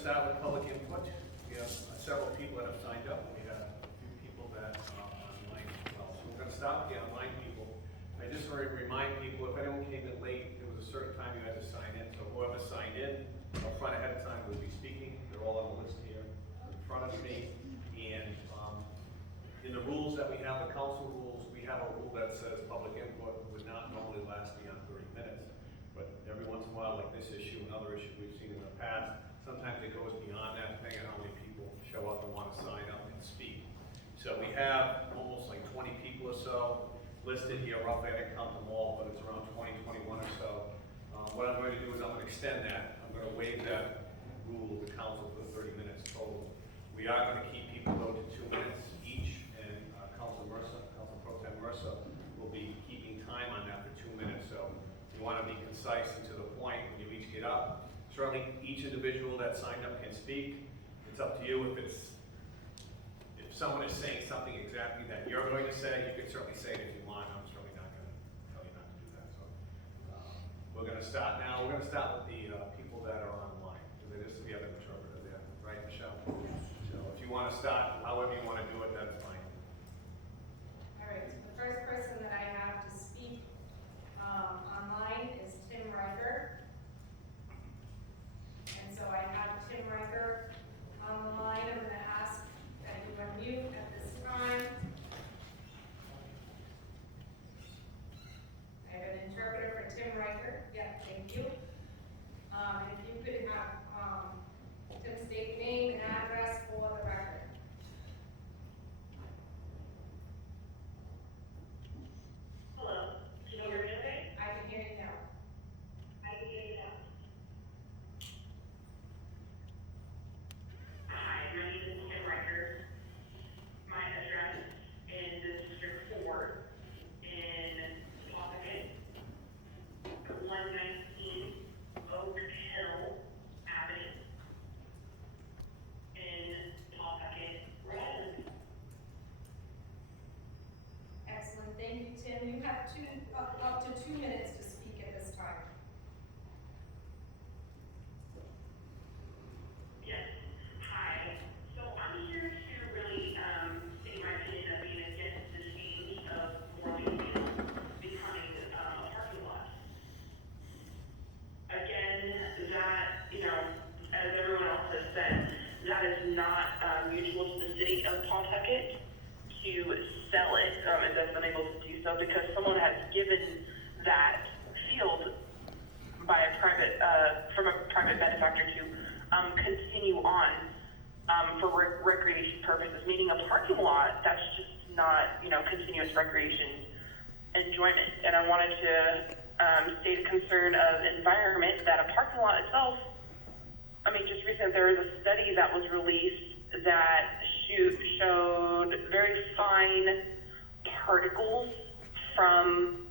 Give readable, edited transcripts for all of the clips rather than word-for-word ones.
start with public input. We have several people that have signed up. We have a few people that are online as well. So we're going to start with the online people. I just want to remind people, if anyone came in late, there was a certain time you had to sign in. So whoever signed in up front ahead of time will be speaking. They're all on the list here in front of me. And in the rules that we have, the council rules, we have a rule that says public input would not normally last beyond 30 minutes. But every once in a while, like this issue and other issues we've seen in the past, sometimes it goes beyond that, depending on how many people show up and want to sign up and speak. So we have almost like 20 people or so listed here. Roughly, I didn't count them all, but it's around 20, 21 or so. What I'm going to do is I'm going to extend that. I'm going to waive that rule of the council for 30 minutes total. We are going to keep people though to 2 minutes each, and Council Pro Tem Mercer will be keeping time on that for 2 minutes. So you want to be concise and to the point when you each get up. Certainly, each individual that signed up can speak. It's up to you. If someone is saying something exactly that you're going to say, you can certainly say it if you want. I'm certainly not going to tell you not to do that. So we're going to start now. We're going to start with the people that are online, because there is the other interpreter there, right, Michelle? So if you want to start, however you want to do it, that's fine. All right, so the first person that I have to speak online is Tim Riker. And so I have Tim Riker on the line. I'm going to ask that you unmute at this time. I have an interpreter for Tim Riker. Yeah, thank you. And if you could have Tim state name and address for the record. Hello, can you hear me okay? I can hear you now. I can hear you now. Hi, my name is Kim Riker. My address is District 4 in Pawtucket, 119 Oak Hill Avenue in Pawtucket, Rhode. Excellent, thank you, Tim. You have up to 2 minutes to speak at this time. Yes. Hi. So I'm here to really state my opinion of being against the change of Morley becoming a parking lot. Again, that, as everyone else has said, that is not mutual to the city of Pawtucket to sell it, and has been able to do so because someone has given that field by a private, from a private benefactor to continue on for recreation purposes, meaning a parking lot that's just not, continuous recreation enjoyment. And I wanted to state a concern of environment that a parking lot itself, just recently there was a study that was released that showed very fine particles from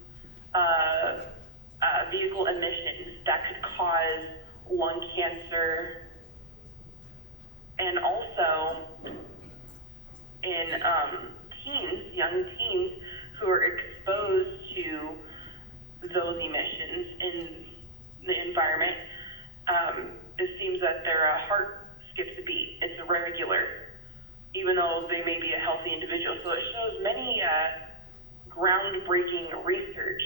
vehicle emissions that could cause lung cancer, and also in young teens who are exposed to those emissions in the environment. It seems that their heart skips a beat. It's irregular, even though they may be a healthy individual. So it shows many groundbreaking research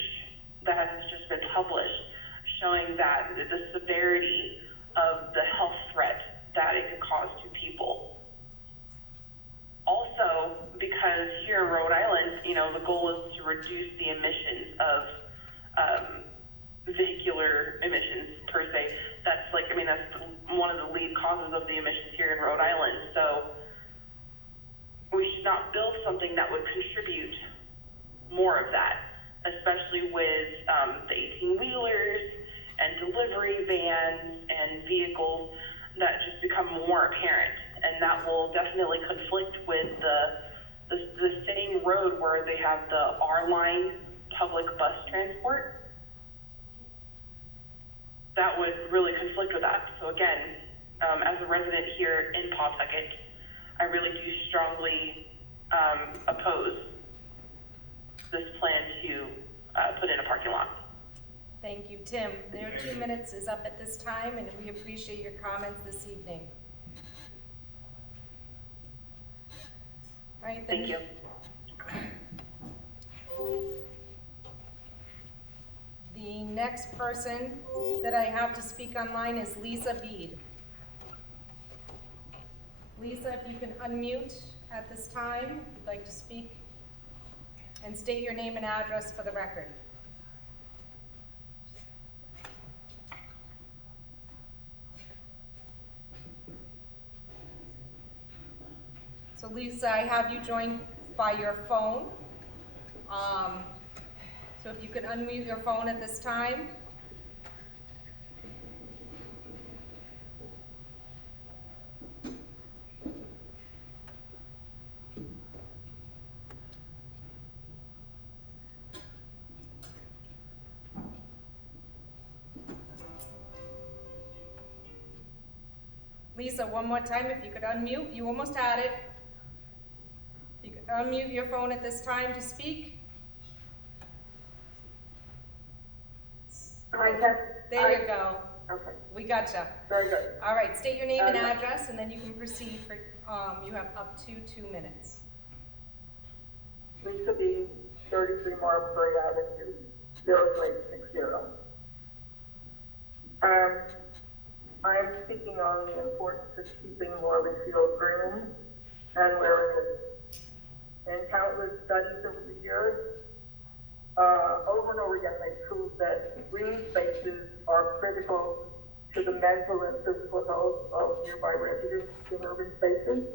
that has just been published showing that the severity of the health threat that it could cause to people. Also, because here in Rhode Island, the goal is to reduce the emissions of vehicular emissions per se. That's one of the lead causes of the emissions here in Rhode Island. So we should not build something that would contribute more of that, especially with the 18-wheelers and delivery vans and vehicles that just become more apparent. And that will definitely conflict with the same road where they have the R-line public bus transport. That would really conflict with that. So again, as a resident here in Pawtucket, I really do strongly oppose this plan to put in a parking lot. Thank you, Tim. Your 2 minutes is up at this time, and we appreciate your comments this evening. All right, then. Thank you. The next person that I have to speak online is Lisa Bede. Lisa, if you can unmute at this time, if you'd like to speak, and state your name and address for the record. So Lisa, I have you joined by your phone. So if you could unmute your phone at this time. Lisa, one more time, if you could unmute. You almost had it. You could unmute your phone at this time to speak. There you go. Okay, We gotcha. very good. All right, state your name and address, and then you can proceed for, you have up to 2 minutes. Lisa B., 33 Morley Avenue, 0360. I am speaking on the importance of keeping Morley Field green and where it is. In countless studies over the years, over and over again, they prove that green spaces are critical to the mental and physical health of nearby residents in urban spaces.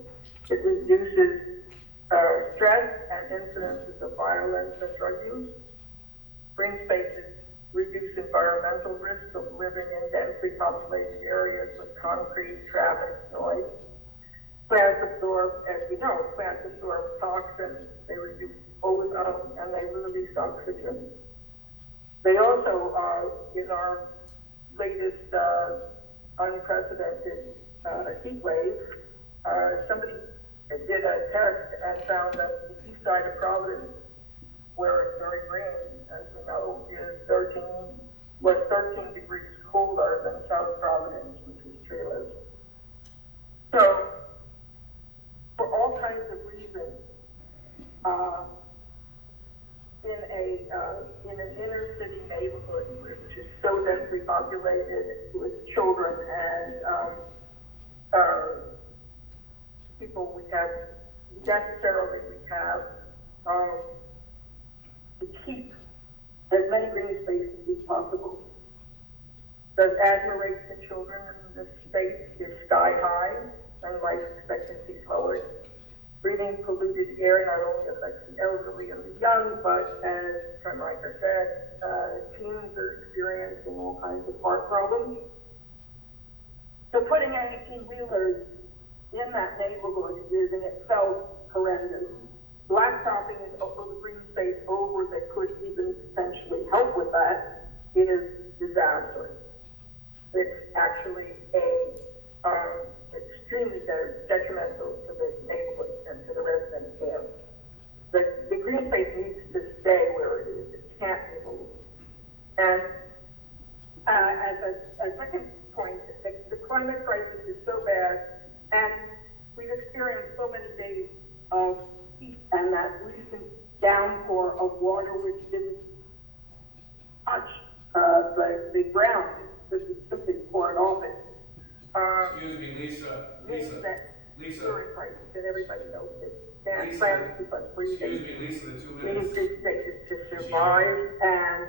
It reduces stress and incidences of violence and drug use. Green spaces reduce environmental risks of living in densely populated areas with concrete, traffic, noise. Plants absorb, as we know, plants absorb toxins, they reduce ozone, and they release oxygen. They also, in our latest unprecedented heat wave, somebody did a test and found that the east side of Providence, where it's very green, as we know, was 13 degrees colder than South Providence, which is treeless. So, for all kinds of reasons, in an inner city neighborhood, which is so densely populated with children and people we have to keep as many green spaces as possible. The asthma rates in children in this state is sky high and life expectancy is lowered. Breathing polluted air not only affects the elderly and the young, but as Tom Riker said, teens are experiencing all kinds of heart problems. So putting 18-wheelers in that neighborhood is in itself horrendous. Blacktopping is over the green space over that could even potentially help with that is disastrous. It's actually extremely detrimental to the neighborhood and to the residents there. The green space needs to stay where it is. It can't be moved. And as a second point, the climate crisis is so bad, and we've experienced so many days of heat and that recent downpour of water which didn't touch the ground. This is simply pouring off it. Excuse me, Lisa. Crisis, and everybody knows it. And Lisa, France is like freezing. Excuse me, Lisa, the 2 We minutes. need these spaces to survive, and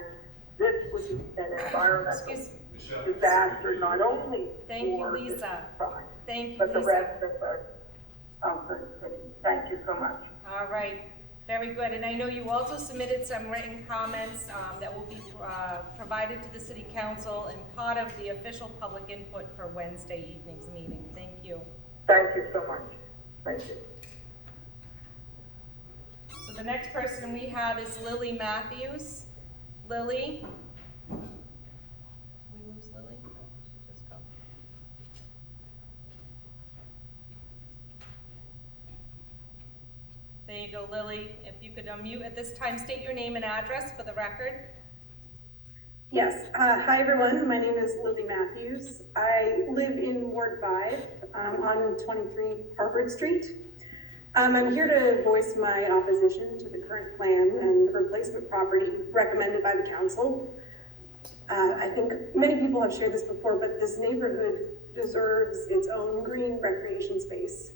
this was an environmental Michelle. disaster, not only Thank you, for this Lisa. side, Thank you, but the Lisa. rest of the city. Thank you so much. All right, very good. And I know you also submitted some written comments that will be provided to the city council and part of the official public input for Wednesday evening's meeting. Thank you. Thank you so much. Thank you. So the next person we have is Lily Matthews. Lily? Did we lose Lily? She just go. There you go, Lily. If you could unmute at this time, state your name and address for the record. Yes. Hi, everyone. My name is Lily Matthews. I live in Ward 5 on 23 Harvard Street. I'm here to voice my opposition to the current plan and replacement property recommended by the council. I think many people have shared this before, but this neighborhood deserves its own green recreation space.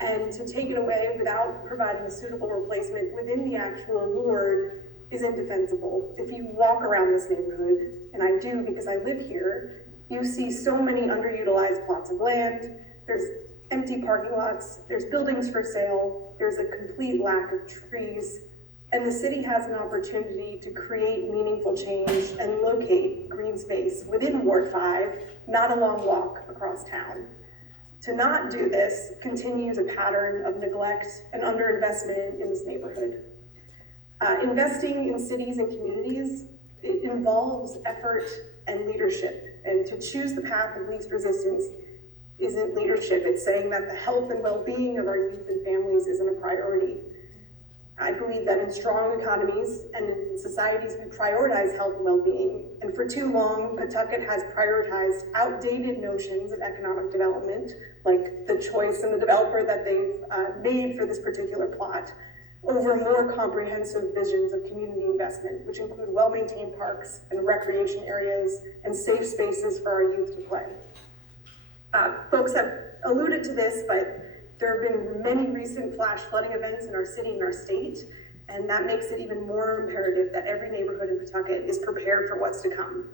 And to take it away without providing a suitable replacement within the actual ward is indefensible. If you walk around this neighborhood, and I do because I live here, you see so many underutilized plots of land, there's empty parking lots, there's buildings for sale, there's a complete lack of trees, and the city has an opportunity to create meaningful change and locate green space within Ward 5, not a long walk across town. To not do this continues a pattern of neglect and underinvestment in this neighborhood. Investing in cities and communities, it involves effort and leadership. And to choose the path of least resistance isn't leadership. It's saying that the health and well-being of our youth and families isn't a priority. I believe that in strong economies and in societies we prioritize health and well-being. And for too long, Pawtucket has prioritized outdated notions of economic development, like the choice and the developer that they've made for this particular plot, over more comprehensive visions of community investment, which include well-maintained parks and recreation areas and safe spaces for our youth to play. Folks have alluded to this, but there have been many recent flash flooding events in our city and our state, and that makes it even more imperative that every neighborhood in Pawtucket is prepared for what's to come.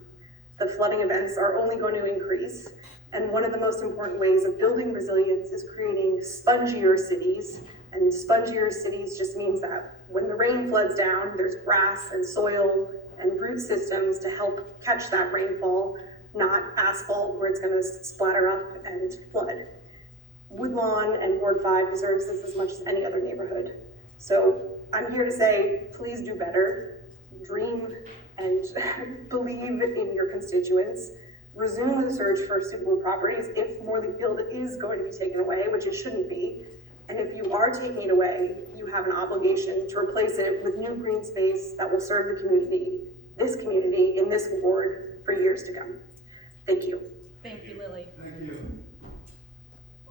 The flooding events are only going to increase, and one of the most important ways of building resilience is creating spongier cities. And spongier cities just means that when the rain floods down, there's grass and soil and root systems to help catch that rainfall, not asphalt where it's going to splatter up and flood. Woodlawn and Ward 5 deserves this as much as any other neighborhood. So I'm here to say, please do better, dream and believe in your constituents, resume the search for suitable properties if Morley Field is going to be taken away, which it shouldn't be. And if you are taking it away, you have an obligation to replace it with new green space that will serve the community, in this ward for years to come. Thank you. Thank you, Lily. Thank you.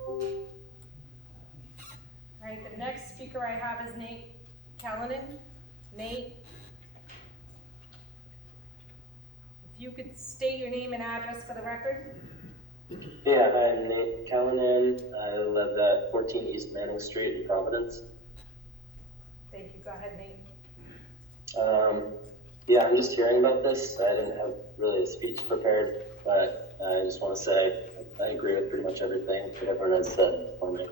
All right, the next speaker I have is Nate Callanan. Nate, if you could state your name and address for the record. Yeah, hi, I'm Nate Callanan. I live at 14 East Manning Street in Providence. Thank you. Go ahead, Nate. Yeah, I'm just hearing about this. I didn't have really a speech prepared, but I just want to say I agree with pretty much everything that everyone has said for me.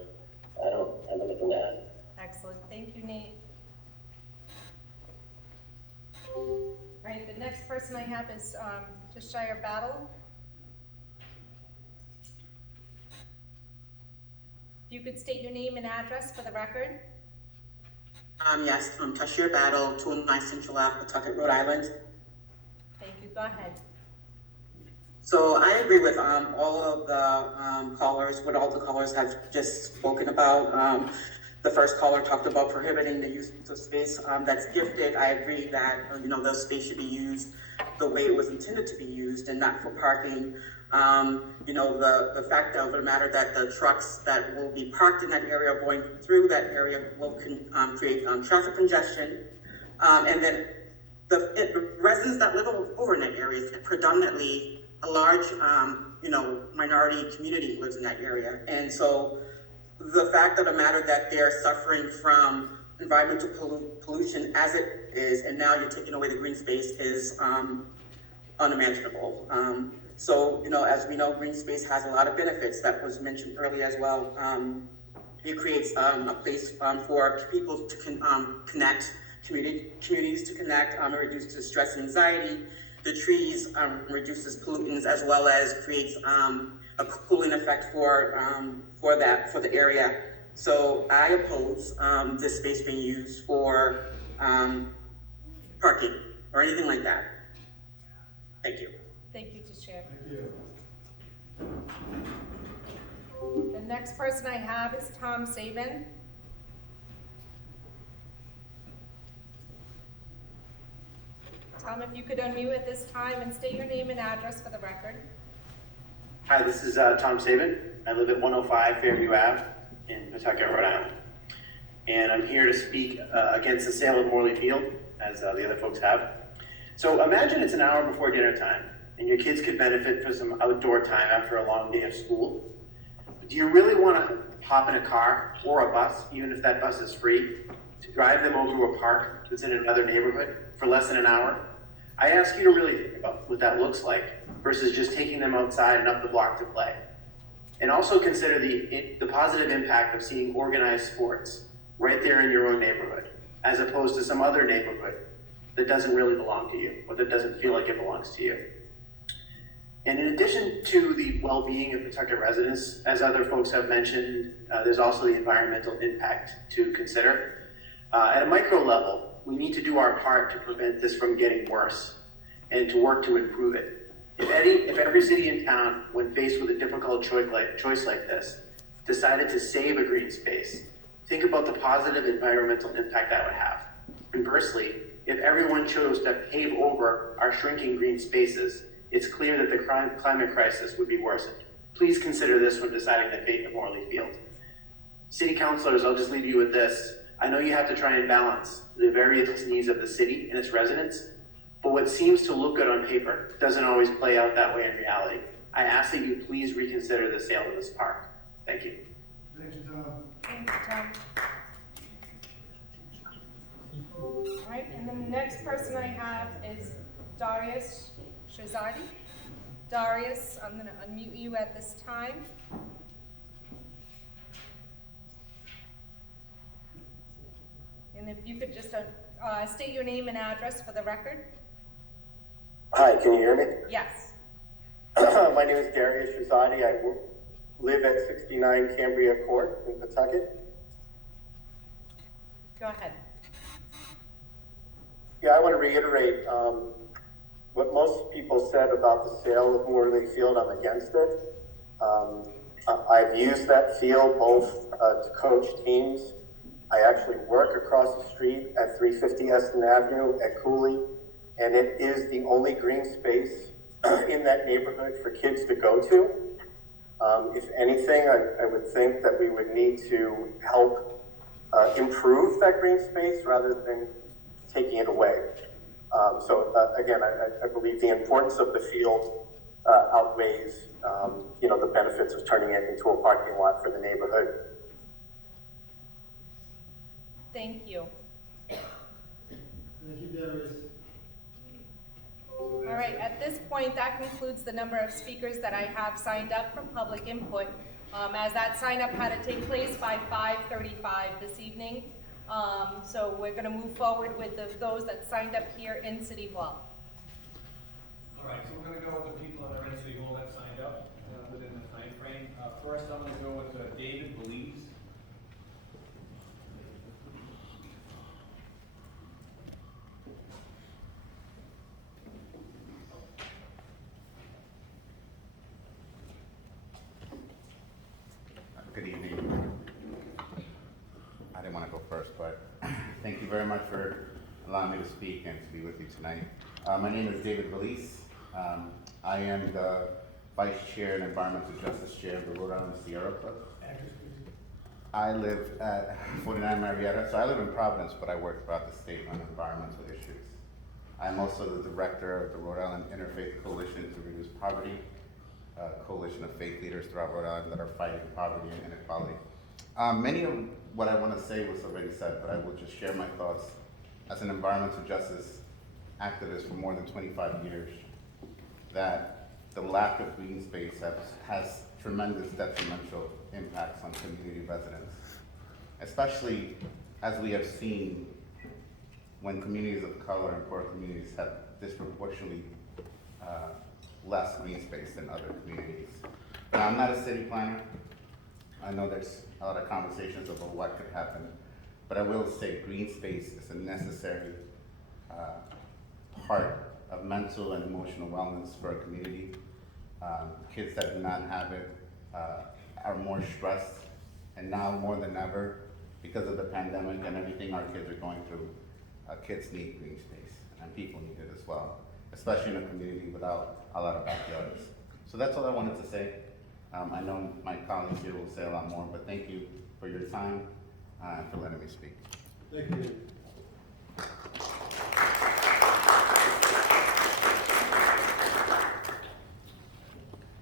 I don't have anything to add. Excellent. Thank you, Nate. All right, the next person I have is Cheshire Battle. If you could state your name and address for the record. Yes, from Cheshire Battle, 209 Central Ave, Pawtucket, Rhode Island. Thank you. Go ahead. So I agree with all of the callers, what all the callers have just spoken about. The first caller talked about prohibiting the use of space that's gifted. I agree that the space should be used the way it was intended to be used and not for parking. The fact of the matter that the trucks that will be parked in that area going through that area will create traffic congestion. And then the residents that live over in that area, predominantly a large, minority community lives in that area. And so the fact of the matter that they're suffering from environmental pollution as it is, and now you're taking away the green space is unimaginable. So, as we know, green space has a lot of benefits that was mentioned earlier as well. It creates a place for people to connect, communities to connect, it reduces stress and anxiety. The trees reduces pollutants as well as creates a cooling effect for the area. So I oppose this space being used for parking or anything like that. Thank you. Thank you, Chair. Thank you. The next person I have is Tom Saban. Tom, If you could unmute at this time and state your name and address for the record. Hi, this is Tom Saban. I live at 105 Fairview Ave in Pawtucket, Rhode Island. And I'm here to speak against the sale of Morley Field, as the other folks have. So imagine it's an hour before dinner time, and your kids could benefit from some outdoor time after a long day of school. Do you really want to hop in a car or a bus, even if that bus is free, to drive them over to a park that's in another neighborhood for less than an hour? I ask you to really think about what that looks like versus just taking them outside and up the block to play. And also consider the positive impact of seeing organized sports right there in your own neighborhood, as opposed to some other neighborhood that doesn't really belong to you, or that doesn't feel like it belongs to you. And in addition to the well-being of Pawtucket residents, as other folks have mentioned, there's also the environmental impact to consider. At a micro level, we need to do our part to prevent this from getting worse and to work to improve it. If every city and town, when faced with a difficult choice like this, decided to save a green space, think about the positive environmental impact that would have. Conversely, if everyone chose to pave over our shrinking green spaces, it's clear that the climate crisis would be worsened. Please consider this when deciding the fate of Morley Field. City councilors, I'll just leave you with this. I know you have to try and balance the various needs of the city and its residents, but what seems to look good on paper doesn't always play out that way in reality. I ask that you please reconsider the sale of this park. Thank you. Thank you, Tom. Thank you, Tom. All right, and the next person I have is Darius Shazadi. Darius, I'm going to unmute you at this time. And if you could just state your name and address for the record. Hi, can you hear me? Yes. My name is Darius Shazadi. I live at 69 Cambria Court in Pawtucket. Go ahead. Yeah, I want to reiterate what most people said about the sale of Morley Field. I'm against it. I've used that field both to coach teams. I actually work across the street at 350 Eston Avenue at Cooley, and it is the only green space in that neighborhood for kids to go to. If anything, I would think that we would need to help improve that green space rather than taking it away. Again, I believe the importance of the field outweighs, the benefits of turning it into a parking lot for the neighborhood. Thank you. Thank you, Darius. All right, at this point, that concludes the number of speakers that I have signed up for public input, as that sign up had to take place by 5:35 this evening. So we're going to move forward with those that signed up here in City Hall. All right, so we're going to go with the people that are in City Hall that signed up within the time frame. First, I'm going to go with David Belize. Good evening. I didn't want to go first, but thank you very much for allowing me to speak and to be with you tonight. My name is David Belize. I am the Vice Chair and Environmental Justice Chair of the Rhode Island Sierra Club. I live at 49 Marietta, so I live in Providence, but I work throughout the state on environmental issues. I'm also the director of the Rhode Island Interfaith Coalition to Reduce Poverty, a coalition of faith leaders throughout Rhode Island that are fighting poverty and inequality. Many of what I want to say was already said, but I will just share my thoughts. As an environmental justice activist for more than 25 years, that the lack of green space has tremendous detrimental impacts on community residents, especially as we have seen when communities of color and poor communities have disproportionately less green space than other communities. But I'm not a city planner. I know there's a lot of conversations about what could happen, but I will say green space is a necessary part of mental and emotional wellness for a community. Kids that do not have it are more stressed, and now more than ever, because of the pandemic and everything our kids are going through, kids need green space. and people need it as well, especially in a community without a lot of backyards. So that's all I wanted to say. I know my colleagues here will say a lot more, but thank you for your time and for letting me speak. Thank you.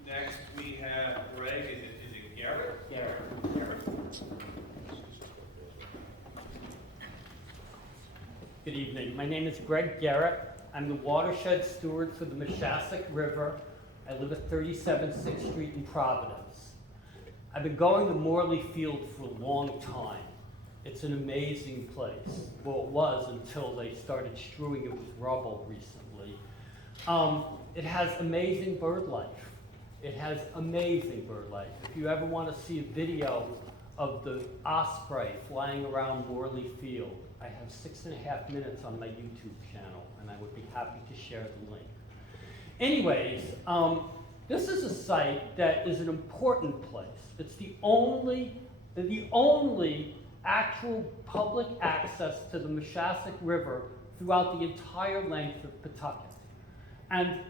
Next, we have Greg, is it Garrett? Garrett. Good evening. My name is Greg Garrett. I'm the watershed steward for the Mashasik River. I live at 37 6th Street in Providence. I've been going to Morley Field for a long time. It's an amazing place. Well, it was until they started strewing it with rubble recently. It has amazing bird life. It has amazing bird life. If you ever want to see a video of the osprey flying around Morley Field, I have 6.5 minutes on my YouTube channel, and I would be happy to share the link. Anyways, this is a site that is an important place. It's the only actual public access to the Mashasik River throughout the entire length of Pawtucket. And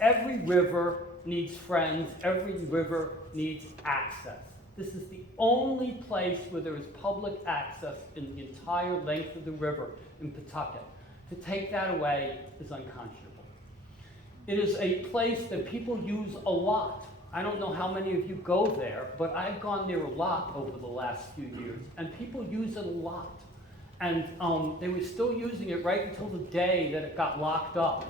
every river needs friends, every river needs access. This is the only place where there is public access in the entire length of the river in Pawtucket. To take that away is unconscionable. It is a place that people use a lot. I don't know how many of you go there, but I've gone there a lot over the last few years, and people use it a lot. And they were still using it right until the day that it got locked up.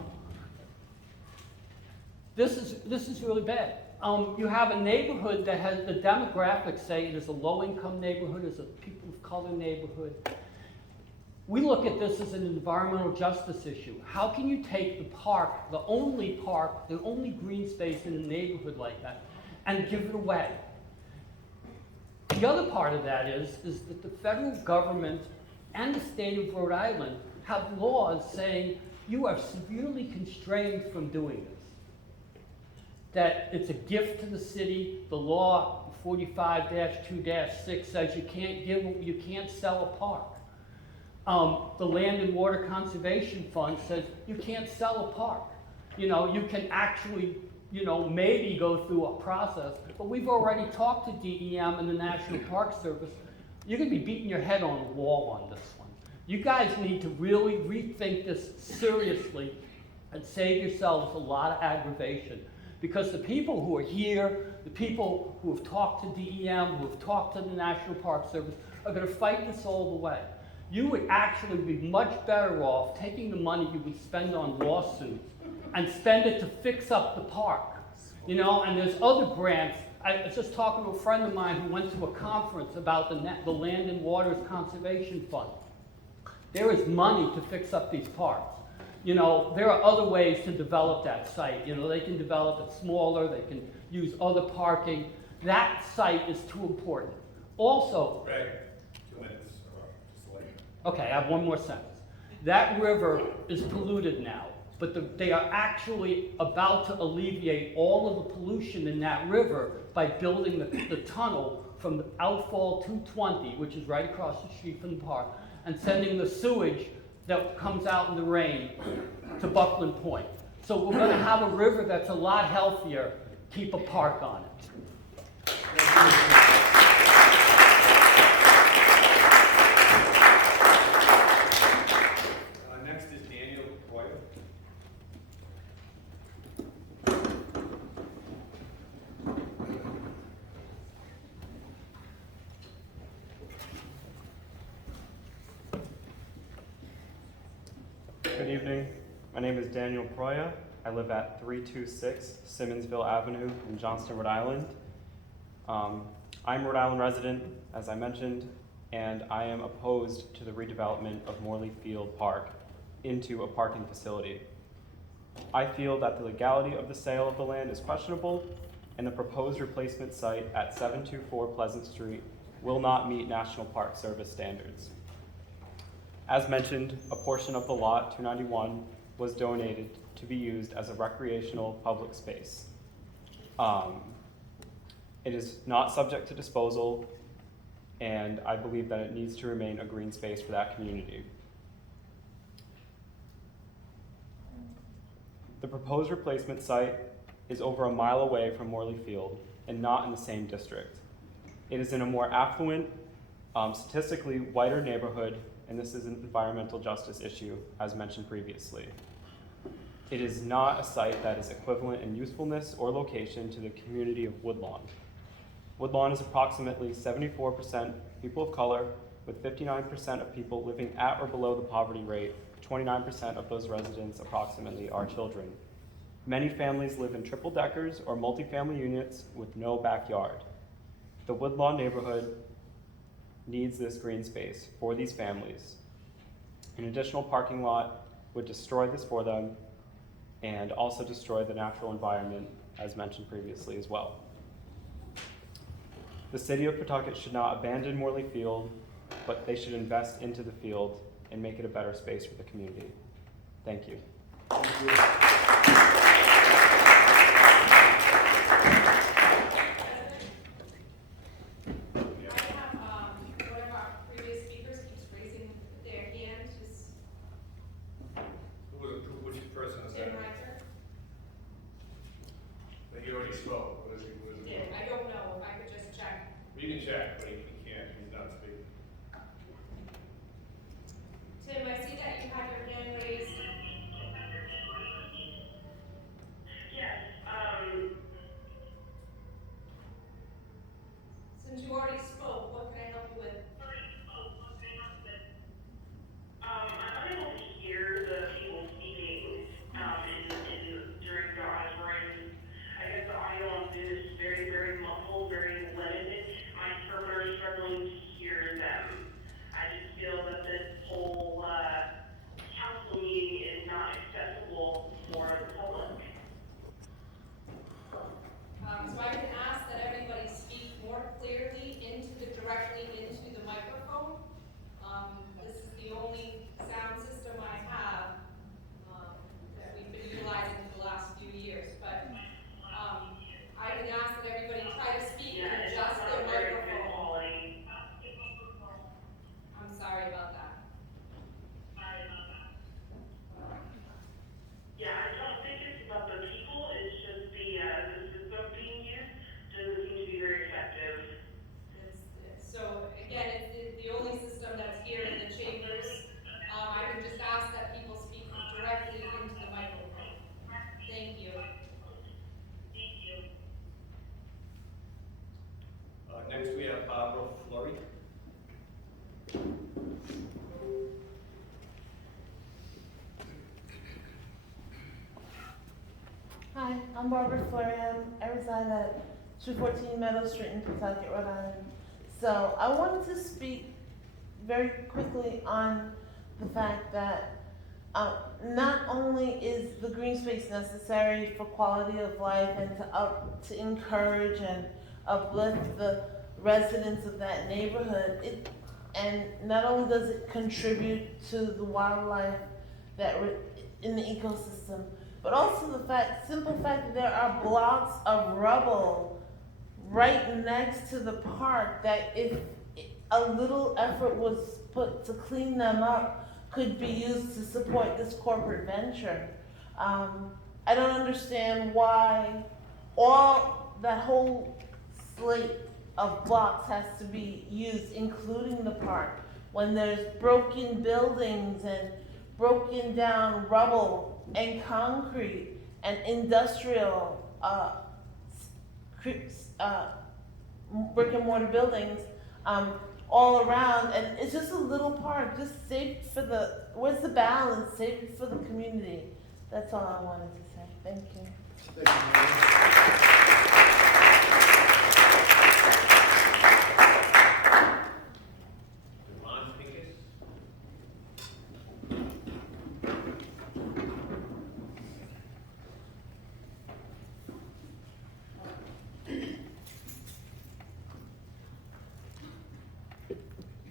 This is really bad. You have a neighborhood that has the demographics say it is a low-income neighborhood, it's a people of color neighborhood. We look at this as an environmental justice issue. How can you take the park, the only green space in a neighborhood like that, and give it away? The other part of that is that the federal government and the state of Rhode Island have laws saying you are severely constrained from doing this. That it's a gift to the city. The law 45-2-6 says you can't sell a park. The Land and Water Conservation Fund says you can't sell a park. You know, you can actually, maybe go through a process, but we've already talked to DEM and the National Park Service. You're gonna be beating your head on the wall on this one. You guys need to really rethink this seriously and save yourselves a lot of aggravation. Because the people who are here, the people who have talked to DEM, who have talked to the National Park Service, are going to fight this all the way. You would actually be much better off taking the money you would spend on lawsuits and spend it to fix up the park. And there's other grants. I was just talking to a friend of mine who went to a conference about the Land and Waters Conservation Fund. There is money to fix up these parks. There are other ways to develop that site. They can develop it smaller, they can use other parking. That site is too important. Also, Greg, 2 minutes, just to let you know. okay, I have one more sentence. That river is polluted now, but they are actually about to alleviate all of the pollution in that river by building the tunnel from the outfall 220, which is right across the street from the park, and sending the sewage that comes out in the rain to Buckland Point. So we're going to have a river that's a lot healthier. Keep a park on it. Next is Daniel Boyer. Good evening. My name is Daniel Proya. I live at 326 Simmonsville Avenue in Johnston, Rhode Island. I'm a Rhode Island resident, as I mentioned, and I am opposed to the redevelopment of Morley Field Park into a parking facility. I feel that the legality of the sale of the land is questionable, and the proposed replacement site at 724 Pleasant Street will not meet National Park Service standards. As mentioned, a portion of the lot 291 was donated to be used as a recreational public space. It is not subject to disposal, and I believe that it needs to remain a green space for that community. The proposed replacement site is over a mile away from Morley Field and not in the same district. It is in a more affluent, statistically whiter neighborhood, and this is an environmental justice issue, as mentioned previously. It is not a site that is equivalent in usefulness or location to the community of Woodlawn. Woodlawn is approximately 74% people of color, with 59% of people living at or below the poverty rate. 29% of those residents approximately are children. Many families live in triple deckers or multifamily units with no backyard. The Woodlawn neighborhood needs this green space for these families. An additional parking lot would destroy this for them and also destroy the natural environment, as mentioned previously as well. The city of Pawtucket should not abandon Morley Field, but they should invest into the field and make it a better space for the community. Thank you. You can check, but he can't, he's not speaking. Tim, I see that you had your hand raised. Yes, Since you already spoke, what can I help you with? I'm unable to hear the people speaking, during the auditorium. I guess the audio on Zoom is very, very muffled, very limited. My interpreter is struggling to hear them. I just feel that this whole, council meeting is not accessible for the public. So I can ask that everybody speak more clearly directly into the microphone. This is the only sound system I have, that we've been utilizing for the last few years, but, I can ask that everybody try to speak and adjust their microphone. I'm sorry about that. Yeah, I don't think it's about the people, it's just the system being used doesn't seem to be very effective. So again, it's the only system that's here in the chambers. I can just ask that people speak directly into the microphone. Thank you. Next we have Barbara Fleury. Hi, I'm Barbara Florian. I reside at 214 Meadow Street in Pawtucket, Rhode Island. So I wanted to speak very quickly on the fact that not only is the green space necessary for quality of life and to encourage and uplift the residents of that neighborhood, and not only does it contribute to the wildlife that in the ecosystem, but also the simple fact that there are blocks of rubble right next to the park that if a little effort was put to clean them up could be used to support this corporate venture. I don't understand why that whole slate of blocks has to be used, including the park, when there's broken buildings and broken down rubble and concrete and industrial brick and mortar buildings all around, and it's just a little park, just saved for where's the balance, saved for the community. That's all I wanted to say. Thank you.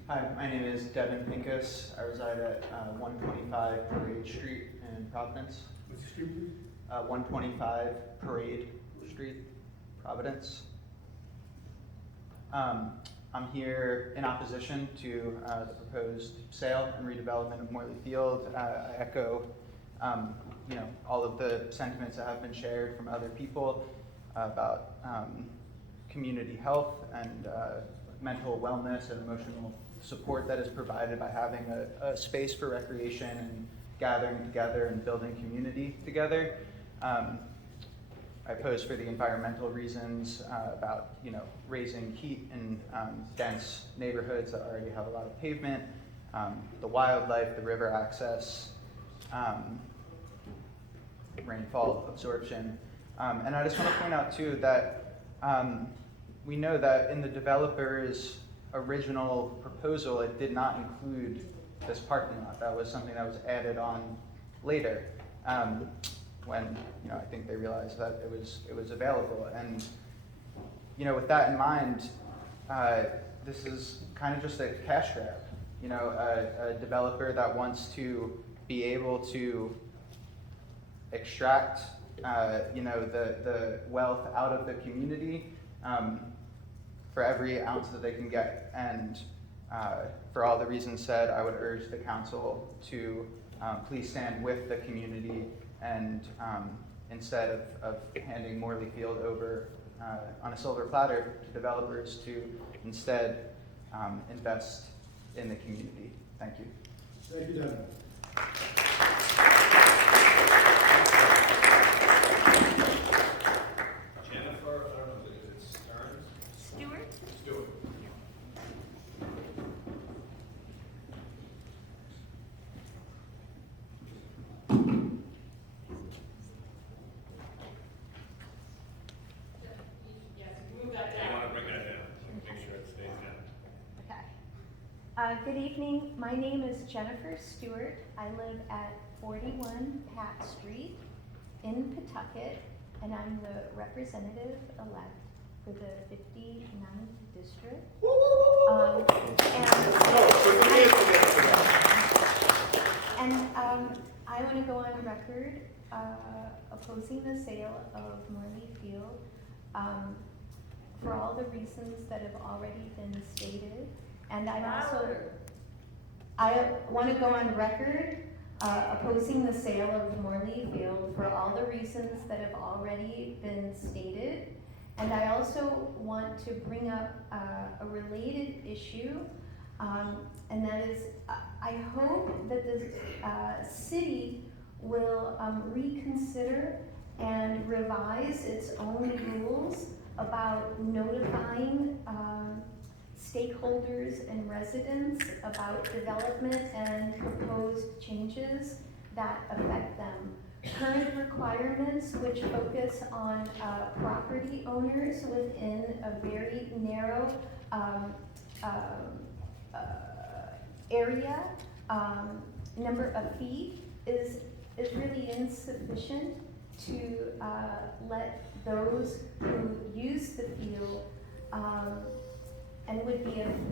Hi, my name is Devin Pincus. I reside at 125 Parade Street in Providence. What's the street, please? 125 Parade Street, Providence. I'm here in opposition to the proposed sale and redevelopment of Morley Field. I echo all of the sentiments that have been shared from other people about community health and mental wellness and emotional support that is provided by having a space for recreation and gathering together and building community together. I oppose for the environmental reasons about raising heat in dense neighborhoods that already have a lot of pavement, the wildlife, the river access, rainfall absorption. And I just want to point out too that we know that in the developer's original proposal, it did not include this parking lot. That was something that was added on later when I think they realized that it was available. And with that in mind, this is kind of just a cash grab. A developer that wants to be able to extract the wealth out of the community for every ounce that they can get. And for all the reasons said, I would urge the council to please stand with the community and instead of handing Morley Field over on a silver platter to developers, to instead invest in the community. Thank you. Thank you, Devin. Jennifer, I don't know, is it Stearns? Stewart? Stewart. You want to bring that down, make sure it stays down. Okay. Good evening. My name is Jennifer Stewart. I live at 41 Pat Street in Pawtucket, and I'm the representative-elect for the 59th district. I want to go on record opposing the sale of Morley Field for all the reasons that have already been stated. And I want to go on record opposing the sale of Morley Field for all the reasons that have already been stated. And I also want to bring up a related issue, and that is, I hope that the city will reconsider and revise its own rules about notifying stakeholders and residents about development and proposed changes that affect them. Current requirements, which focus on property owners within a very narrow area, number of feet, is really insufficient to let those who use the field and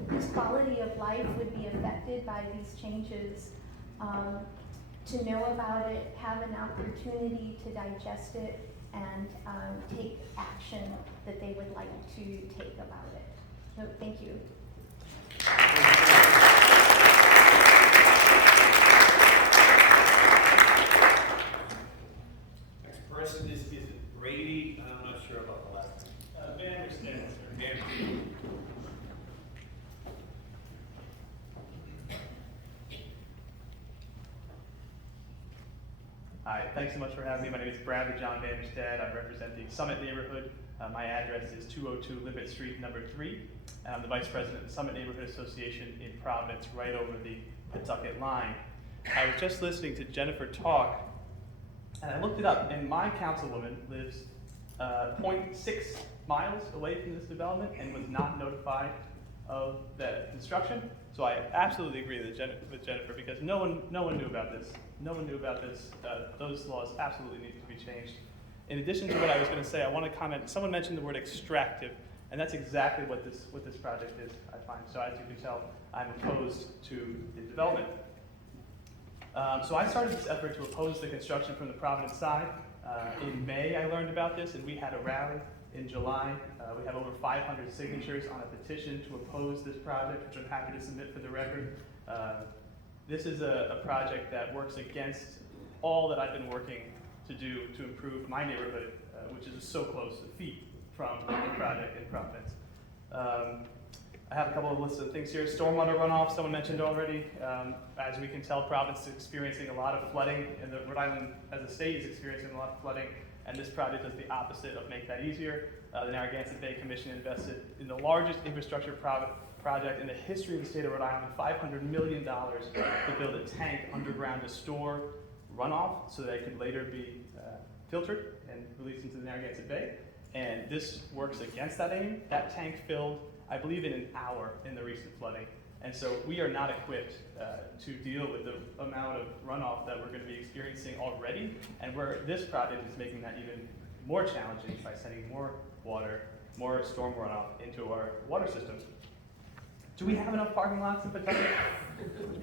whose quality of life would be affected by these changes, to know about it, have an opportunity to digest it, and take action that they would like to take about it. So, thank you. Next person is it Brady? I'm not sure about the last name. Van. Hi, thanks so much for having me. My name is Bradley John Vanderstead. I'm representing Summit Neighborhood. My address is 202 Libet Street, number 3. And I'm the Vice President of the Summit Neighborhood Association in Providence, right over the Pawtucket line. I was just listening to Jennifer talk, and I looked it up, and my councilwoman lives 0.6 miles away from this development and was not notified of the construction. So I absolutely agree with Jennifer, because no one knew about this. No one knew about this. Those laws absolutely need to be changed. In addition to what I was going to say, I want to comment. Someone mentioned the word extractive, and that's exactly what this project is, I find. So as you can tell, I'm opposed to the development. So I started this effort to oppose the construction from the Providence side. In May, I learned about this, and we had a rally in July. We have over 500 signatures on a petition to oppose this project, which I'm happy to submit for the record. This is a project that works against all that I've been working to do to improve my neighborhood, which is so close, a feet from the project in Providence. I have a couple of lists of things here. Stormwater runoff, someone mentioned already. As we can tell, Providence is experiencing a lot of flooding, and the Rhode Island as a state is experiencing a lot of flooding, and this project does the opposite of make that easier. The Narragansett Bay Commission invested in the largest infrastructure project in the history of the state of Rhode Island, $500 million to build a tank underground to store runoff so that it could later be filtered and released into the Narragansett Bay. And this works against that aim. That tank filled, I believe, in an hour in the recent flooding. And so we are not equipped to deal with the amount of runoff that we're going to be experiencing already. And this project is making that even more challenging by sending more water, more storm runoff into our water systems. Do we have enough parking lots in Pawtucket?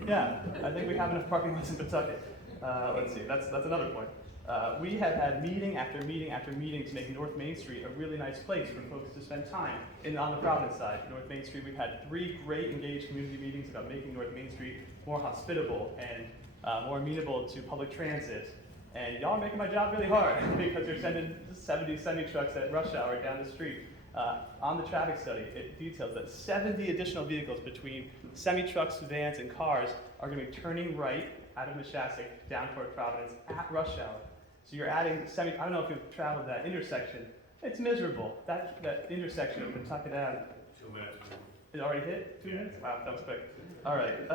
Yeah, I think we have enough parking lots in Pawtucket. Let's see, that's another point. We have had meeting after meeting after meeting to make North Main Street a really nice place for folks to spend time. On the Providence side, North Main Street, we've had 3 great engaged community meetings about making North Main Street more hospitable and more amenable to public transit. And y'all are making my job really hard because you're sending 70 semi-trucks at rush hour down the street. On the traffic study, it details that 70 additional vehicles between semi-trucks, vans, and cars are going to be turning right out of Meshastic down toward Providence at rush hour. So you're adding I don't know if you've traveled that intersection. It's miserable. That intersection of Pawtucket Ave. 2 minutes. It already hit? 2 minutes? Wow, that was quick. All right.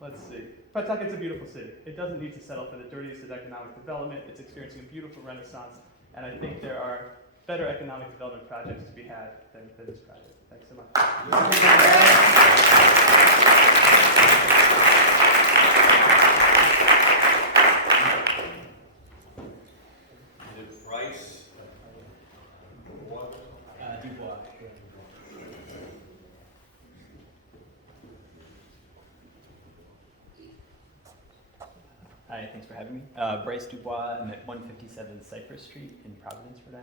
Let's see. Pawtucket's a beautiful city. It doesn't need to settle for the dirtiest of economic development. It's experiencing a beautiful renaissance, and I think there are better economic development projects to be had than this project. Thanks so much. Rice. Dubois. Hi, thanks for having me. Bryce Dubois. I'm at 157 Cypress Street in Providence, Rhode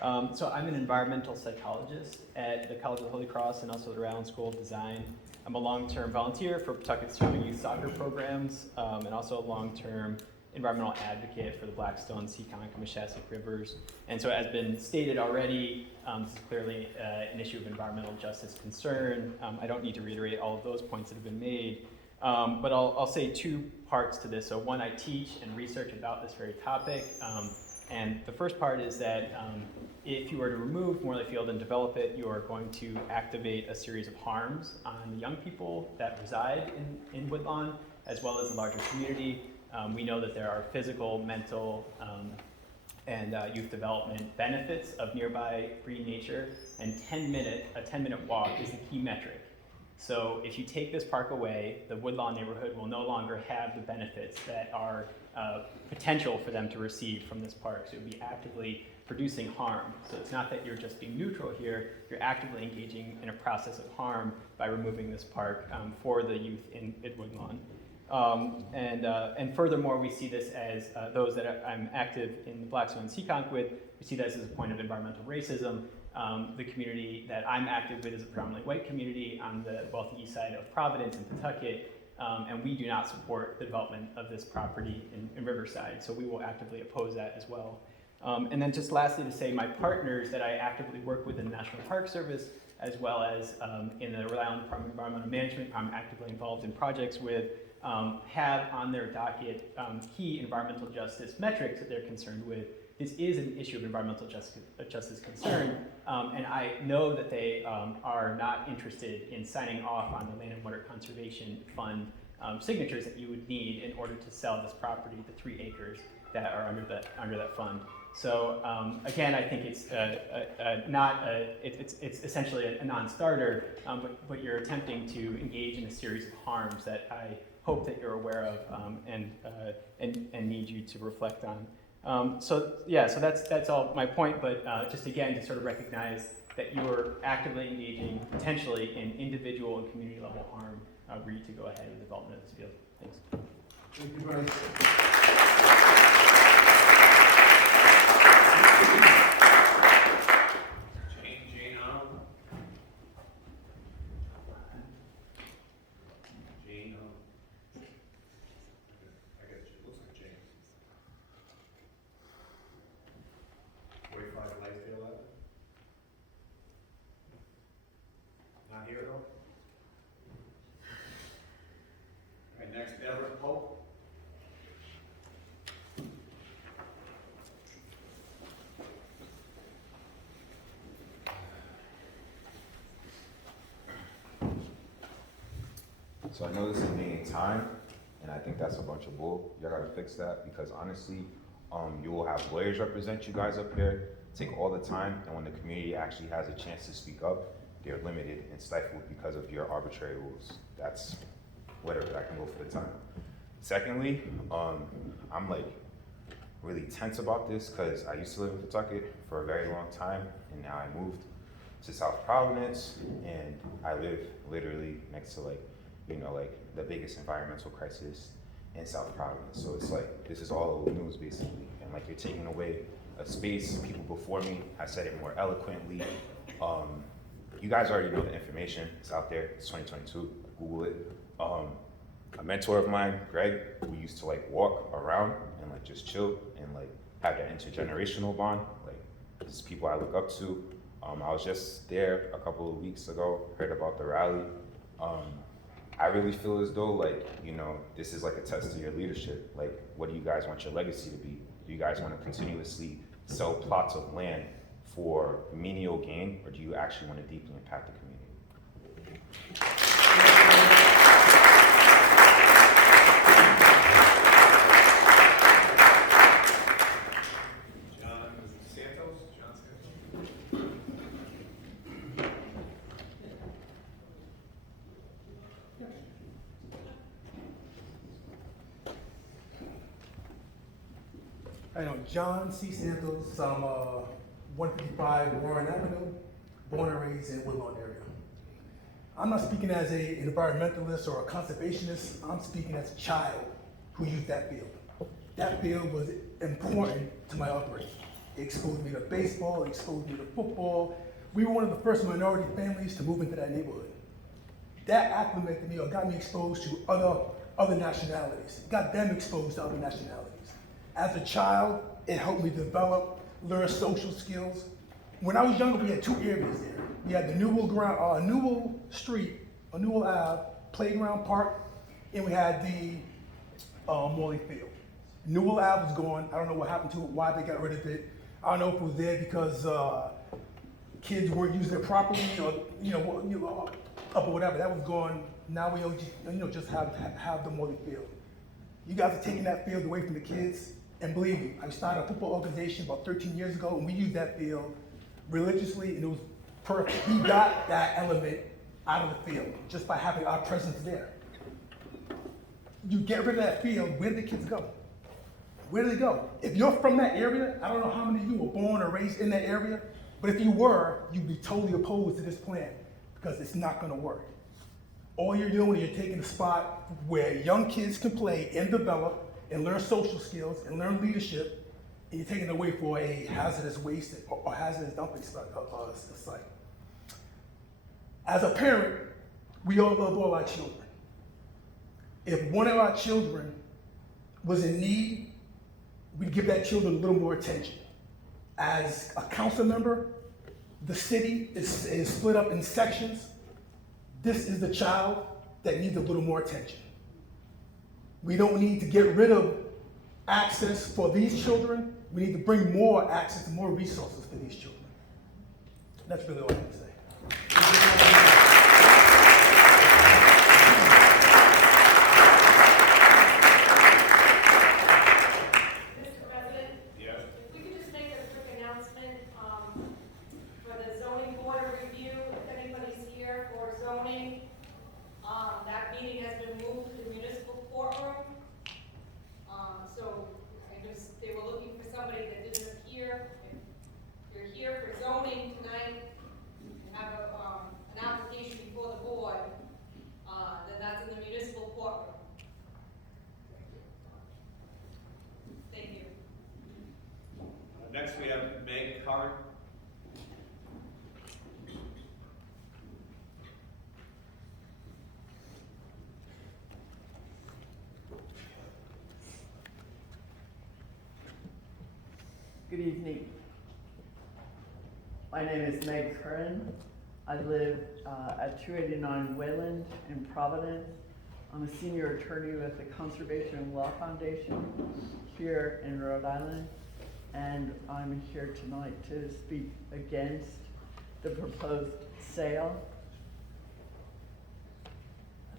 Island. So I'm an environmental psychologist at the College of the Holy Cross and also the Rhode Island School of Design. I'm a long-term volunteer for Pawtucket's Swimming Youth Soccer programs and also a long-term environmental advocate for the Blackstone, Seekonk, and Meshastic rivers. And so as been stated already, this is clearly an issue of environmental justice concern. I don't need to reiterate all of those points that have been made, but I'll say 2 parts to this. So one, I teach and research about this very topic. And the first part is that if you were to remove Morley Field and develop it, you are going to activate a series of harms on the young people that reside in Woodlawn, as well as the larger community. We know that there are physical, mental, and youth development benefits of nearby green nature, and a 10-minute walk is the key metric. So if you take this park away, the Woodlawn neighborhood will no longer have the benefits that are potential for them to receive from this park. So it would be actively producing harm. So it's not that you're just being neutral here, you're actively engaging in a process of harm by removing this park for the youth in Woodlawn. And furthermore, we see this as those that I'm active in the Blackstone and Seekonk with, we see this as a point of environmental racism. The community that I'm active with is a predominantly white community on the wealthy east side of Providence and Pawtucket, and we do not support the development of this property in Riverside, so we will actively oppose that as well. And then just lastly to say, my partners that I actively work with in the National Park Service, as well as in the Rhode Island Department of Environmental Management, I'm actively involved in projects with, have on their docket key environmental justice metrics that they're concerned with. This is an issue of environmental justice concern, and I know that they are not interested in signing off on the Land and Water Conservation Fund signatures that you would need in order to sell this property, the 3 acres that are under that fund. So again, I think it's it's essentially a non-starter, but you're attempting to engage in a series of harms that I hope that you're aware of and need you to reflect on. So that's all my point, but just again to sort of recognize that you're actively engaging potentially in individual and community level harm were you to go ahead with the development of this field. Thanks. Thank you, Bryce. Jane Arnold. Jane Arnold. I got you. Haverhill. All right, next, Everett Pope. So I know this is being time, and I think that's a bunch of bull. Y'all gotta fix that, because honestly, you will have lawyers represent you guys up here, take all the time, and when the community actually has a chance to speak up, they're limited and stifled because of your arbitrary rules. That's whatever, I can go for the time. Secondly, I'm like really tense about this because I used to live in Pawtucket for a very long time, and now I moved to South Providence, and I live literally next to like the biggest environmental crisis in South Providence. So it's like, this is all old news basically. And like, you're taking away a space. People before me have said it more eloquently. You guys already know the information. It's out there. It's 2022. Google it. A mentor of mine, Greg, we used to like walk around and like just chill and like have that intergenerational bond. Like, this is people I look up to. I was just there a couple of weeks ago, heard about the rally. I really feel as though like, this is like a test of your leadership. Like, what do you guys want your legacy to be? Do you guys want to continuously sell plots of land for menial gain, or do you actually want to deeply impact the community? I know John C. Santos. I'm 155 Warren Avenue, born and raised in Woodlawn area. I'm not speaking as an environmentalist or a conservationist. I'm speaking as a child who used that field. That field was important to my upbringing. It exposed me to baseball, it exposed me to football. We were one of the first minority families to move into that neighborhood. That acclimated me or got me exposed to other nationalities, got them exposed to other nationalities. As a child, it helped me develop, learn social skills. When I was younger, we had two areas there. We had the Newell Street, or Newell Ave, playground park, and we had the Morley Field. Newell Ave was gone. I don't know what happened to it, why they got rid of it. I don't know if it was there because kids weren't using it properly, or or whatever. That was gone. Now we just have the Morley Field. You guys are taking that field away from the kids. And believe me, I started a football organization about 13 years ago, and we used that field religiously, and it was perfect. We got that element out of the field just by having our presence there. You get rid of that field, where do the kids go? Where do they go? If you're from that area, I don't know how many of you were born or raised in that area, but if you were, you'd be totally opposed to this plan because it's not gonna work. All you're doing is you're taking a spot where young kids can play and develop and learn social skills and learn leadership, and you're taking it away for a hazardous waste or hazardous dumping site. As a parent, we all love all our children. If one of our children was in need, we'd give that children a little more attention. As a council member, the city is split up in sections. This is the child that needs a little more attention. We don't need to get rid of access for these children. We need to bring more access and more resources for these children. That's really all I have to say. Mr. President? Yes. If we could just make a quick announcement for the zoning board of review, if anybody's here for zoning, that meeting has been moved to the municipal courtroom. So they were looking for somebody that didn't appear. If you're here for zoning tonight, and have an application before the board, then that's in the municipal courtroom. Thank you. Next, we have Meg Curran. Good evening. My name is Meg Curran. I live at 289 Wayland in Providence. I'm a senior attorney with the Conservation and Law Foundation here in Rhode Island, and I'm here tonight to speak against the proposed sale. I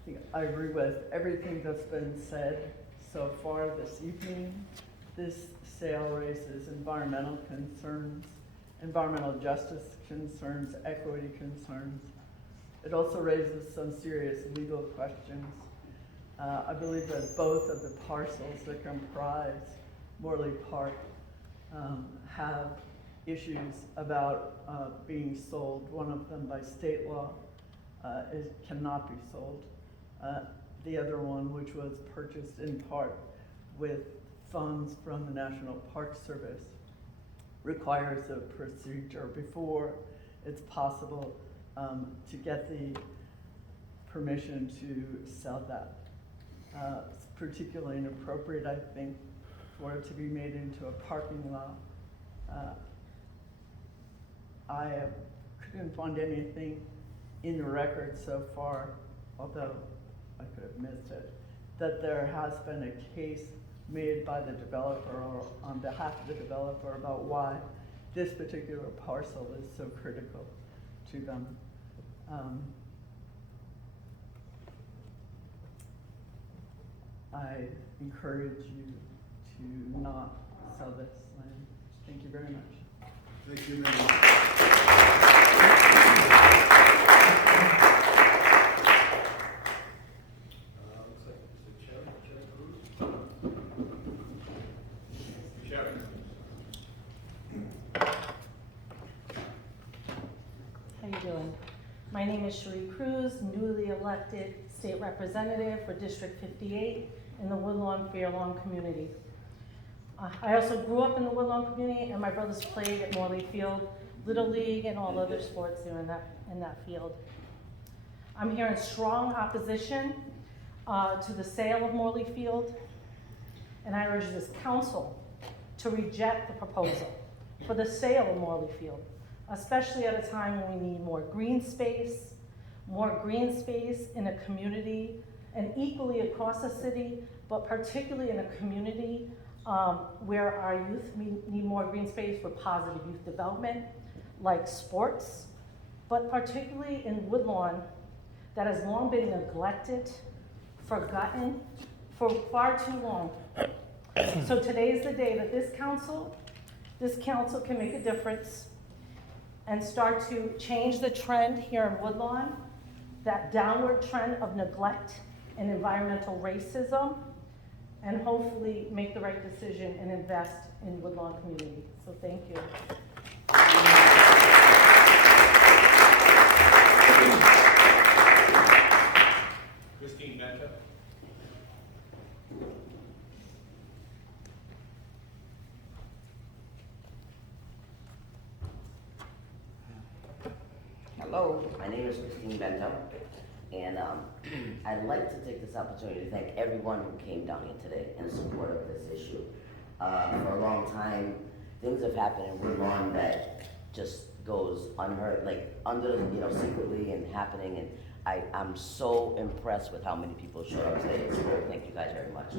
think I agree with everything that's been said so far this evening. This sale raises environmental concerns, environmental justice concerns, equity concerns. It also raises some serious legal questions. I believe that both of the parcels that comprise Morley Park have issues about being sold. One of them by state law it cannot be sold. The other one, which was purchased in part with funds from the National Park Service, requires a procedure before it's possible to get the permission to sell that. It's particularly inappropriate, I think, for it to be made into a parking lot. I couldn't find anything in the record so far, although I could have missed it, that there has been a case made by the developer or on behalf of the developer about why this particular parcel is so critical to them. I encourage you to not sell this land. Thank you very much. Thank you very much. Looks like Mr. Cherry Cruz. Cherry. How you doing? My name is Cherie Cruz, newly elected state representative for District 58 in the Woodlawn Fairlawn community. I also grew up in the Woodlawn community, and my brothers played at Morley Field, Little League, and all other sports there in that field. I'm here in strong opposition to the sale of Morley Field, and I urge this council to reject the proposal for the sale of Morley Field, especially at a time when we need more green space in a community, and equally across the city, but particularly in a community where our youth need more green space for positive youth development, like sports, but particularly in Woodlawn, that has long been neglected, forgotten for far too long. So today is the day that this council can make a difference and start to change the trend here in Woodlawn, that downward trend of neglect and environmental racism, and hopefully make the right decision and invest in Woodlawn community. So thank you. Christine Menta. Hello, my name is Christine Bento, and I'd like to take this opportunity to thank everyone who came down here today in support of this issue. For a long time, things have happened in Woodlawn that just goes unheard, like under, secretly and happening, and I'm so impressed with how many people showed up today. So thank you guys very much.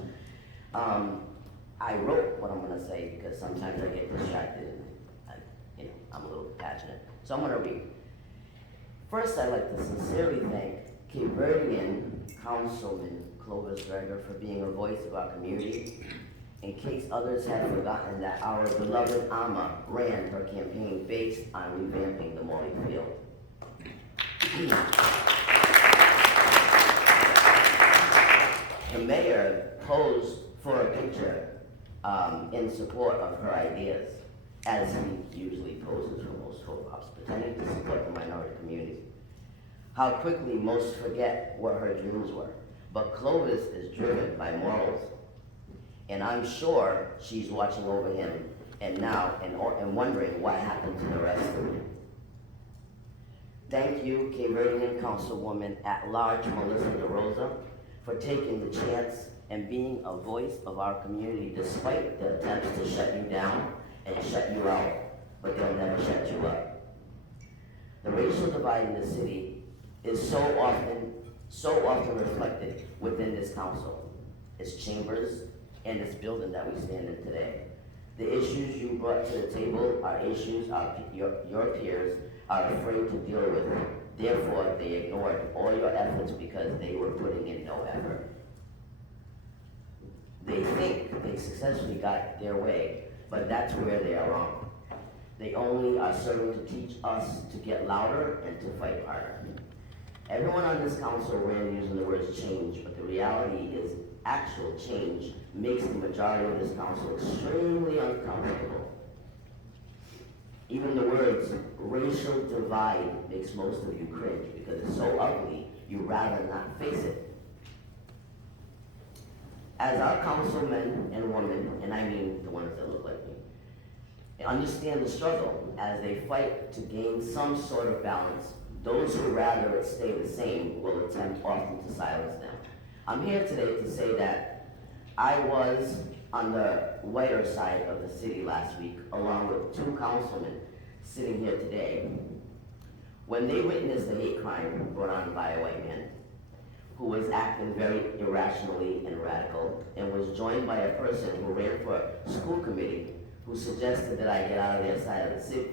I wrote what I'm gonna say because sometimes I get distracted and I'm a little passionate. So I'm gonna read. First, I'd like to sincerely thank Cape Verdean Councilman Clovis Greger for being a voice of our community. In case others have forgotten that our beloved Amma ran her campaign based on revamping the Morley Field. The mayor posed for a picture in support of her ideas, as he usually poses for most photo ops, pretending to support the minority community. How quickly most forget what her dreams were. But Clovis is driven by morals. And I'm sure she's watching over him and wondering what happened to the rest of them. Thank you, Cape Verdean Councilwoman at Large Melissa DeRosa, for taking the chance and being a voice of our community despite the attempts to shut you down and shut you out, but they'll never shut you up. The racial divide in the city is so often reflected within this council, its chambers, and this building that we stand in today. The issues you brought to the table are issues your peers are afraid to deal with. Therefore, they ignored all your efforts because they were putting in no effort. They think they successfully got their way, but that's where they are wrong. They only are serving to teach us to get louder and to fight harder. Everyone on this council ran using the words change, but the reality is actual change makes the majority of this council extremely uncomfortable. Even the words racial divide makes most of you cringe because it's so ugly, you'd rather not face it. As our councilmen and women, and I mean the ones that look like me, understand the struggle as they fight to gain some sort of balance, those who rather it stay the same will attempt often to silence them. I'm here today to say that I was on the whiter side of the city last week, along with 2 councilmen sitting here today, when they witnessed a hate crime brought on by a white man who was acting very irrationally and radical, and was joined by a person who ran for school committee who suggested that I get out of their side of the city.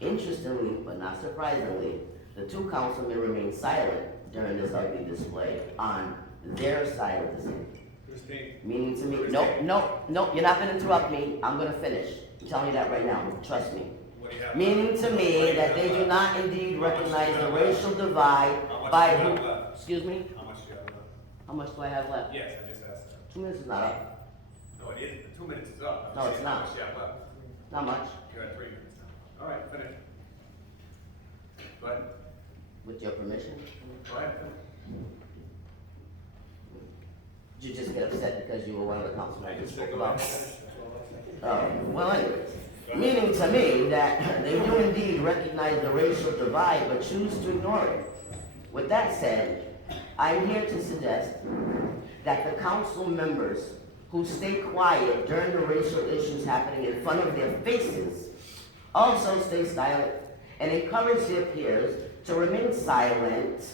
Interestingly, but not surprisingly, the 2 councilmen remained silent during this ugly display on their side of the city. Christine. Meaning to me, no, you're not gonna interrupt me, I'm gonna finish. I'm telling you that right now, trust me. What do you have? Meaning to me that they do not indeed recognize the racial divide by who, excuse me? How much do you have left? How much do I have left? Yes, I just asked that. 2 minutes is not up. No, it isn't. The 2 minutes is up. No, it's not. How much do you have left? Not much. You got 3 minutes now. All right, finish. Go ahead. With your permission? Go ahead. Did you just get upset because you were one of the councilmen who spoke Go about? ahead. Oh, well, anyways. Meaning to me that they do indeed recognize the racial divide, but choose to ignore it. With that said, I'm here to suggest that the council members who stay quiet during the racial issues happening in front of their faces also stay silent and encourage their peers to remain silent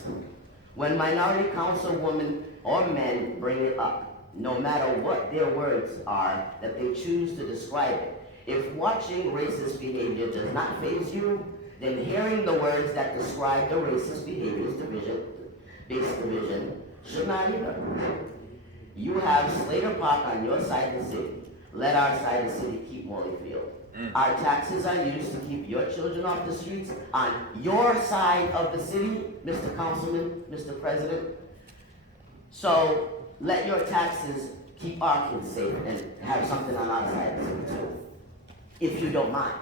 when minority councilwomen or men bring it up, no matter what their words are that they choose to describe it. If watching racist behavior does not faze you, then hearing the words that describe the racist behavior's base division should not either. You have Slater Park on your side of the city. Let our side of the city keep Morley Field. Our taxes are used to keep your children off the streets on your side of the city, Mr. Councilman, Mr. President. So let your taxes keep our kids safe and have something on our side of the city too, if you don't mind.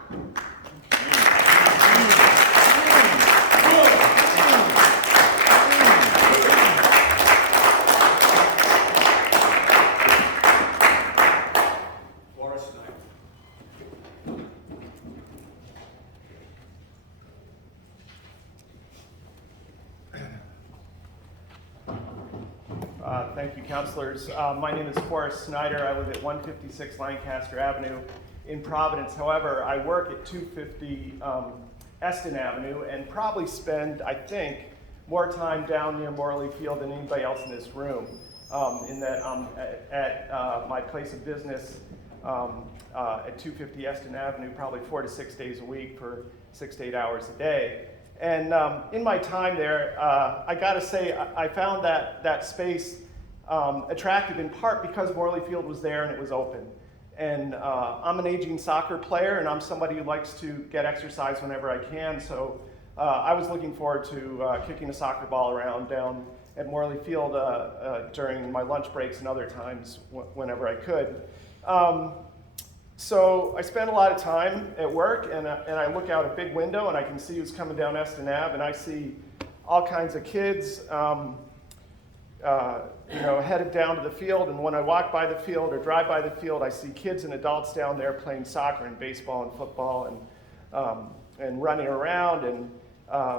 Thank you, councilors. My name is Forrest Snyder. I live at 156 Lancaster Avenue in Providence. However, I work at 250 Eston Avenue and probably spend, I think, more time down near Morley Field than anybody else in this room. In that I'm at my place of business at 250 Eston Avenue probably 4 to 6 days a week for 6 to 8 hours a day. And in my time there, I gotta say, I found that space attractive in part because Morley Field was there and it was open. And I'm an aging soccer player and I'm somebody who likes to get exercise whenever I can. So I was looking forward to kicking a soccer ball around down at Morley Field during my lunch breaks and other times whenever I could. So I spend a lot of time at work and I look out a big window and I can see who's coming down Eston Ave and I see all kinds of kids headed down to the field, and when I walk by the field or drive by the field, I see kids and adults down there playing soccer and baseball and football and running around. And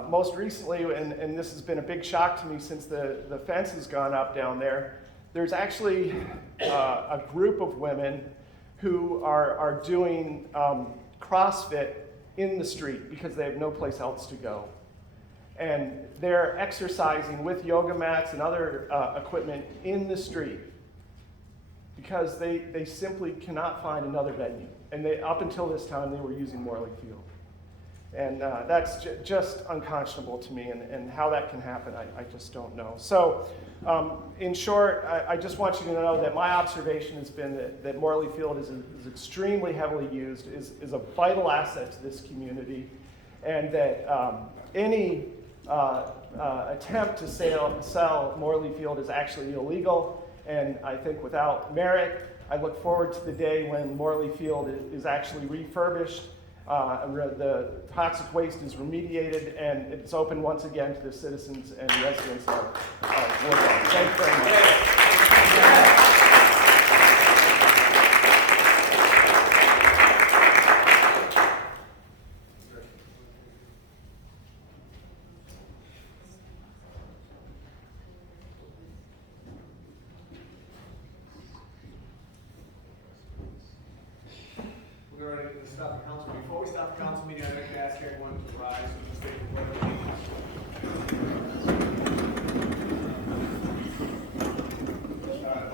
most recently, and this has been a big shock to me since the fence has gone up down there, there's actually a group of women who are doing CrossFit in the street because they have no place else to go. And they're exercising with yoga mats and other equipment in the street because they simply cannot find another venue. And up until this time, they were using Morley Field. And that's just unconscionable to me, and how that can happen, I just don't know. So, in short, I just want you to know that my observation has been that Morley Field is extremely heavily used, is a vital asset to this community, and that any attempt to sell Morley Field is actually illegal, and I think without merit. I look forward to the day when Morley Field is actually refurbished, the toxic waste is remediated, and it's open once again to the citizens and residents of Woodlawn. Thank you very much. We're ready to stop the council. Before we stop the council meeting, I'd like to ask everyone to rise and state the pledge of allegiance.